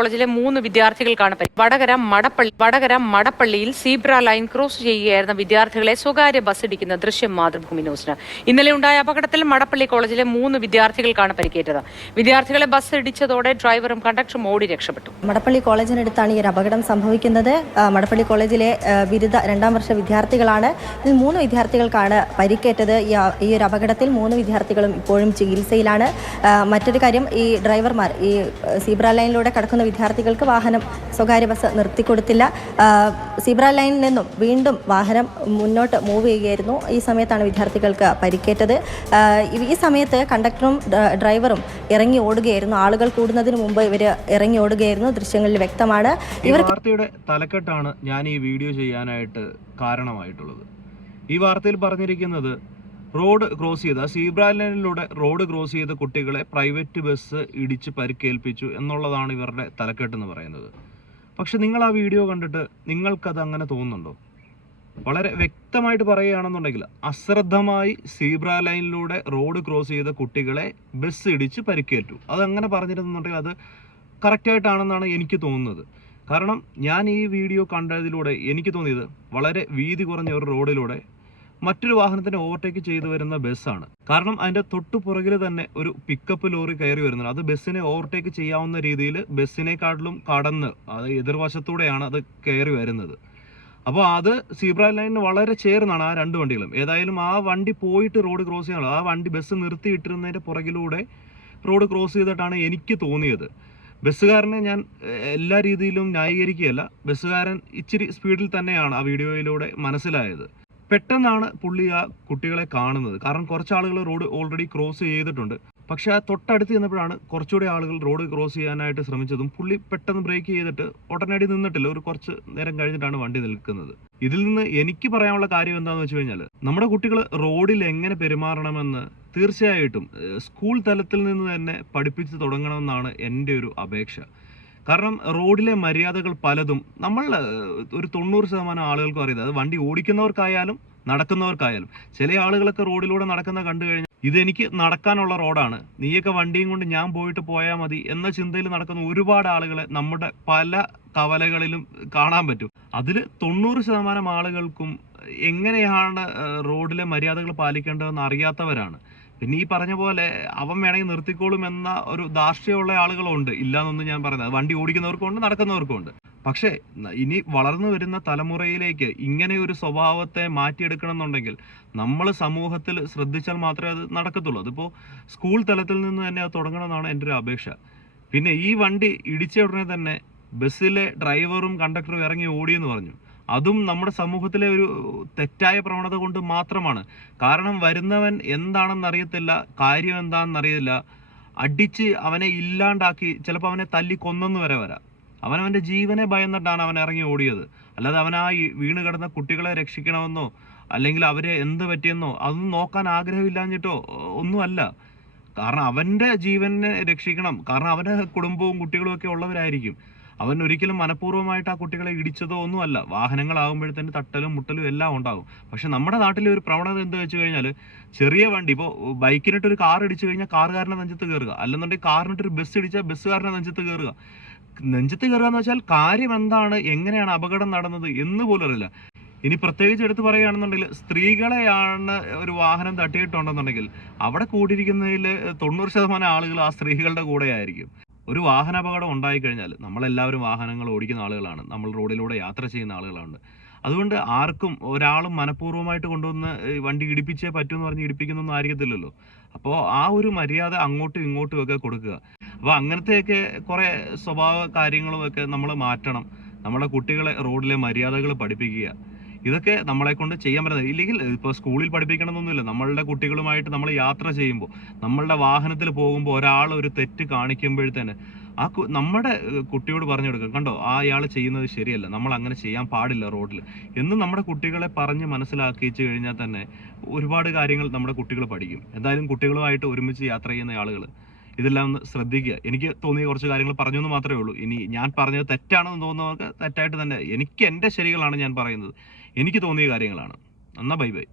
കോളേജിലെ മൂന്ന് വിദ്യാർത്ഥികൾക്കാണ് വടകര മടപ്പള്ളി വടകര മടപ്പള്ളിയിൽ സീബ്ര ലൈൻ ക്രോസ് ചെയ്യുകയായിരുന്ന വിദ്യാർത്ഥികളെ സ്വകാര്യ ബസ് ഇടിക്കുന്ന ദൃശ്യം മാതൃഭൂമി ന്യൂസിന്. ഇന്നലെ ഉണ്ടായ അപകടത്തിൽ മടപ്പള്ളി കോളേജിലെ മൂന്ന് വിദ്യാർത്ഥികൾക്കാണ് പരിക്കേറ്റത്. വിദ്യാർത്ഥികളെ ബസ് ഇടിച്ചതോടെ ഡ്രൈവറും കണ്ടക്ടറും ഓടി രക്ഷപ്പെട്ടു. മടപ്പള്ളി കോളേജിനടുത്താണ് ഈ ഒരു അപകടം സംഭവിക്കുന്നത്. മടപ്പള്ളി കോളേജിലെ ബിരുദ രണ്ടാം വർഷ വിദ്യാർത്ഥികളാണ്. മൂന്ന് വിദ്യാർത്ഥികൾക്കാണ് പരിക്കേറ്റത്. ഈ ഒരു അപകടത്തിൽ മൂന്ന് വിദ്യാർത്ഥികളും ഇപ്പോഴും ചികിത്സയിലാണ്. മറ്റൊരു കാര്യം ഈ ഡ്രൈവർമാർ ഈ സീബ്ര ലൈനിലൂടെ കടക്കുന്ന വിദ്യാർത്ഥികൾക്ക് വാഹനം സ്വകാര്യ ബസ് നിർത്തിക്കൊടുത്തില്ല. സീബ്ര ലൈനിൽ നിന്നും വീണ്ടും വാഹനം മുന്നോട്ട് മൂവ് ചെയ്യുകയായിരുന്നു. ഈ സമയത്താണ് വിദ്യാർത്ഥികൾക്ക് പരിക്കേറ്റത്. ഈ- സമയത്ത് കണ്ടക്ടറും ഡ്രൈവറും ഇറങ്ങി ഓടുകയായിരുന്നു. ആളുകൾ കൂടുന്നതിന് മുമ്പ് ഇവർ ഇറങ്ങി ഓടുകയായിരുന്നു. ദൃശ്യങ്ങളിൽ വ്യക്തമാണ്. ഇവർക്ക് വാർത്തയുടെ തലക്കെട്ടാണ് ഞാൻ ഈ വീഡിയോ ചെയ്യാനായിട്ട് കാരണമായിട്ടുള്ളത്. ഈ വാർത്തയിൽ പറഞ്ഞിരിക്കുന്നത് റോഡ് ക്രോസ് ചെയ്ത സീബ്ര ലൈനിലൂടെ റോഡ് ക്രോസ് ചെയ്ത കുട്ടികളെ പ്രൈവറ്റ് ബസ് ഇടിച്ച് പരിക്കേൽപ്പിച്ചു എന്നുള്ളതാണ് ഇവരുടെ തലക്കെട്ട് എന്ന് പറയുന്നത്. പക്ഷെ നിങ്ങൾ ആ വീഡിയോ കണ്ടിട്ട് നിങ്ങൾക്കത് അങ്ങനെ തോന്നുന്നുണ്ടോ? വളരെ വ്യക്തമായിട്ട് പറയുകയാണെന്നുണ്ടെങ്കിൽ അശ്രദ്ധമായി സീബ്ര ലൈനിലൂടെ റോഡ് ക്രോസ് ചെയ്ത കുട്ടികളെ ബസ് ഇടിച്ച് പരിക്കേറ്റു. അത് അങ്ങനെ പറഞ്ഞിരുന്നുണ്ടെങ്കിൽ അത് കറക്റ്റായിട്ടാണെന്നാണ് എനിക്ക് തോന്നുന്നത്. കാരണം ഞാൻ ഈ വീഡിയോ കണ്ടതിലൂടെ എനിക്ക് തോന്നിയത് വളരെ വീതി കുറഞ്ഞ ഒരു റോഡിലൂടെ മറ്റൊരു വാഹനത്തിനെ ഓവർടേക്ക് ചെയ്തു വരുന്ന ബസ്സാണ് കാരണം അതിന്റെ തൊട്ടു പുറകിൽ തന്നെ ഒരു പിക്കപ്പ് ലോറി കയറി വരുന്നുണ്ട്. അത് ബസ്സിനെ ഓവർടേക്ക് ചെയ്യാവുന്ന രീതിയിൽ ബസ്സിനെക്കാട്ടിലും കടന്ന് അത് എതിർവശത്തൂടെയാണ് അത് കയറി വരുന്നത്. അപ്പോൾ അത് സീബ്ര ലൈനിന് വളരെ ചേർന്നാണ് ആ രണ്ട് വണ്ടികളും. ഏതായാലും ആ വണ്ടി പോയിട്ട് റോഡ് ക്രോസ് ചെയ്യാനുള്ളത് ആ വണ്ടി ബസ് നിർത്തിയിട്ടിരുന്നതിന്റെ പുറകിലൂടെ റോഡ് ക്രോസ് ചെയ്തിട്ടാണ് എനിക്ക് തോന്നിയത്. ബസ്സുകാരനെ ഞാൻ എല്ലാ രീതിയിലും ന്യായീകരിക്കുകയല്ല. ബസ്സുകാരൻ ഇച്ചിരി സ്പീഡിൽ തന്നെയാണ് ആ വീഡിയോയിലൂടെ മനസ്സിലായത്. പെട്ടെന്നാണ് പുള്ളി ആ കുട്ടികളെ കാണുന്നത്. കാരണം കുറച്ച് ആളുകൾ റോഡ് ഓൾറെഡി ക്രോസ് ചെയ്തിട്ടുണ്ട്. പക്ഷെ ആ തൊട്ടടുത്ത് ചെന്നപ്പോഴാണ് കുറച്ചുകൂടി ആളുകൾ റോഡ് ക്രോസ് ചെയ്യാനായിട്ട് ശ്രമിച്ചതും പുള്ളി പെട്ടെന്ന് ബ്രേക്ക് ചെയ്തിട്ട് ഉടനടി നിന്നിട്ടില്ല. ഒരു കുറച്ച് നേരം കഴിഞ്ഞിട്ടാണ് വണ്ടി നിൽക്കുന്നത്. ഇതിൽ നിന്ന് എനിക്ക് പറയാനുള്ള കാര്യം എന്താണെന്ന് വെച്ച് കഴിഞ്ഞാൽ നമ്മുടെ കുട്ടികൾ റോഡിൽ എങ്ങനെ പെരുമാറണമെന്ന് തീർച്ചയായിട്ടും സ്കൂൾ തലത്തിൽ നിന്ന് തന്നെ പഠിപ്പിച്ച് തുടങ്ങണമെന്നാണ് എന്റെ ഒരു അപേക്ഷ. കാരണം റോഡിലെ മര്യാദകൾ പലതും നമ്മൾ ഒരു തൊണ്ണൂറ് ശതമാനം ആളുകൾക്കും അറിയുന്നത് അത് വണ്ടി ഓടിക്കുന്നവർക്കായാലും നടക്കുന്നവർക്കായാലും. ചില ആളുകളൊക്കെ റോഡിലൂടെ നടക്കുന്ന കണ്ടു കഴിഞ്ഞാൽ ഇതെനിക്ക് നടക്കാനുള്ള റോഡാണ്. നീയൊക്കെ വണ്ടിയും കൊണ്ട് ഞാൻ പോയിട്ട് പോയാൽ മതി എന്ന ചിന്തയിൽ നടക്കുന്ന ഒരുപാട് ആളുകളെ നമ്മുടെ പല കവലകളിലും കാണാൻ പറ്റും. അതിൽ തൊണ്ണൂറ് ശതമാനം ആളുകൾക്കും എങ്ങനെയാണ് റോഡിലെ മര്യാദകൾ പാലിക്കേണ്ടതെന്ന് അറിയാത്തവരാണ്. പിന്നെ ഈ പറഞ്ഞ പോലെ അവൻ വേണമെങ്കിൽ നിർത്തിക്കോളും എന്ന ഒരു ധാർഷ്ട്യമുള്ള ആളുകളുണ്ട്. ഇല്ലാന്നൊന്നും ഞാൻ പറയുന്നത് വണ്ടി ഓടിക്കുന്നവർക്കും ഉണ്ട് നടക്കുന്നവർക്കും ഉണ്ട് പക്ഷേ ഇനി വളർന്നു വരുന്ന തലമുറയിലേക്ക് ഇങ്ങനെ ഒരു സ്വഭാവത്തെ മാറ്റിയെടുക്കണം എന്നുണ്ടെങ്കിൽ നമ്മൾ സമൂഹത്തിൽ ശ്രദ്ധിച്ചാൽ മാത്രമേ അത് നടക്കത്തുള്ളൂ. അതിപ്പോൾ സ്കൂൾ തലത്തിൽ നിന്ന് തന്നെ അത് തുടങ്ങണമെന്നാണ് എന്റെ ഒരു അപേക്ഷ. പിന്നെ ഈ വണ്ടി ഇടിച്ച ഉടനെ തന്നെ ബസ്സിലെ ഡ്രൈവറും കണ്ടക്ടറും ഇറങ്ങി ഓടിയെന്ന് പറഞ്ഞു. അതും നമ്മുടെ സമൂഹത്തിലെ ഒരു തെറ്റായ പ്രവണത കൊണ്ട് മാത്രമാണ്. കാരണം വരുന്നവൻ എന്താണെന്ന് അറിയത്തില്ല കാര്യം എന്താണെന്ന് അറിയില്ല അടിച്ച് അവനെ ഇല്ലാണ്ടാക്കി ചിലപ്പോൾ അവനെ തല്ലി കൊന്നെന്ന് വരെ. വരാം അവൻ അവന്റെ ജീവനെ ഭയന്നിട്ടാണ് അവൻ ഇറങ്ങി ഓടിയത്. അല്ലാതെ അവൻ ആ വീണ് കിടന്ന കുട്ടികളെ രക്ഷിക്കണമെന്നോ അല്ലെങ്കിൽ അവരെ എന്ത് പറ്റിയെന്നോ അതൊന്നും നോക്കാൻ ആഗ്രഹമില്ലാഞ്ഞിട്ടോ ഒന്നുമല്ല. കാരണം അവന്റെ ജീവനെ രക്ഷിക്കണം. കാരണം അവന്റെ കുടുംബവും കുട്ടികളും ഒക്കെ ഉള്ളവരായിരിക്കും. അവൻ ഒരിക്കലും മനഃപൂർവമായിട്ട് ആ കുട്ടികളെ ഇടിച്ചതോ ഒന്നുമല്ല. വാഹനങ്ങളാകുമ്പോഴത്തേന് തട്ടലും മുട്ടലും എല്ലാം ഉണ്ടാകും. പക്ഷെ നമ്മുടെ നാട്ടിലെ ഒരു പ്രവണത എന്താ വെച്ച് കഴിഞ്ഞാൽ ചെറിയ വണ്ടി ഇപ്പോൾ ബൈക്കിനിട്ട് ഒരു കാർ ഇടിച്ചു കഴിഞ്ഞാൽ കാറുകാരനെ നെഞ്ചത്ത് കയറുക. അല്ലെന്നുണ്ടെങ്കിൽ കാറിനിട്ട് ഒരു ബസ് ഇടിച്ചാൽ ബസ്സുകാരനെ നെഞ്ചത്ത് കയറുക. നെഞ്ചത്ത് കയറുക എന്ന് വെച്ചാൽ കാര്യം എന്താണ് എങ്ങനെയാണ് അപകടം നടന്നത് എന്ന് പോലും അറിയില്ല. ഇനി പ്രത്യേകിച്ച് എടുത്തു പറയുകയാണെന്നുണ്ടെങ്കിൽ സ്ത്രീകളെയാണ് ഒരു വാഹനം തട്ടിയിട്ടുണ്ടെന്നുണ്ടെങ്കിൽ അവിടെ കൂടിയിരിക്കുന്നതിൽ തൊണ്ണൂറ് ശതമാനം ആളുകൾ ആ സ്ത്രീകളുടെ കൂടെ ആയിരിക്കും ഒരു വാഹനാപകടം ഉണ്ടായിക്കഴിഞ്ഞാൽ നമ്മളെല്ലാവരും വാഹനങ്ങൾ ഓടിക്കുന്ന ആളുകളാണ്. നമ്മൾ റോഡിലൂടെ യാത്ര ചെയ്യുന്ന ആളുകളാണ്. അതുകൊണ്ട് ആർക്കും ഒരാളും മനഃപൂർവമായിട്ട് കൊണ്ടുവന്ന് വണ്ടി ഇടിപ്പിച്ചേ പറ്റുമെന്ന് പറഞ്ഞ് ഇടിപ്പിക്കുന്നൊന്നും ആയിരിക്കത്തില്ലല്ലോ. അപ്പോൾ ആ ഒരു മര്യാദ അങ്ങോട്ടും ഇങ്ങോട്ടും ഒക്കെ കൊടുക്കുക. അപ്പോൾ അങ്ങനത്തെയൊക്കെ കുറേ സ്വഭാവ കാര്യങ്ങളും ഒക്കെ നമ്മൾ മാറ്റണം. നമ്മുടെ കുട്ടികളെ റോഡിലെ മര്യാദകൾ പഠിപ്പിക്കുക. ഇതൊക്കെ നമ്മളെ കൊണ്ട് ചെയ്യാൻ പറ്റുന്നത്. ഇല്ലെങ്കിൽ ഇപ്പോൾ സ്കൂളിൽ പഠിപ്പിക്കണമെന്നൊന്നുമില്ല. നമ്മളുടെ കുട്ടികളുമായിട്ട് നമ്മൾ യാത്ര ചെയ്യുമ്പോൾ നമ്മളുടെ വാഹനത്തിൽ പോകുമ്പോൾ ഒരാൾ ഒരു തെറ്റ് കാണിക്കുമ്പോഴത്തേന് ആ നമ്മുടെ കുട്ടിയോട് പറഞ്ഞു കൊടുക്കുക. കണ്ടോ? ആ അയാൾ ചെയ്യുന്നത് ശരിയല്ല. നമ്മൾ അങ്ങനെ ചെയ്യാൻ പാടില്ല റോഡിൽ. എന്ന് നമ്മുടെ കുട്ടികളെ പറഞ്ഞ് മനസ്സിലാക്കിച്ചു കഴിഞ്ഞാൽ തന്നെ ഒരുപാട് കാര്യങ്ങൾ നമ്മുടെ കുട്ടികൾ പഠിക്കും. എന്തായാലും കുട്ടികളുമായിട്ട് ഒരുമിച്ച് യാത്ര ചെയ്യുന്ന ആളുകൾ ഇതെല്ലാം ഒന്ന് ശ്രദ്ധിക്കുക. എനിക്ക് തോന്നിയ കുറച്ച് കാര്യങ്ങൾ പറഞ്ഞു എന്ന് മാത്രമേ ഉള്ളൂ. ഇനി ഞാൻ പറഞ്ഞത് തെറ്റാണെന്ന് തോന്നുന്നവർക്ക് തെറ്റായിട്ട് തന്നെ. എനിക്ക് എന്റെ ശരികളാണ് ഞാൻ പറയുന്നത്. എനിക്ക് തോന്നിയ കാര്യങ്ങളാണ്. എന്നാ ബൈ ബൈ.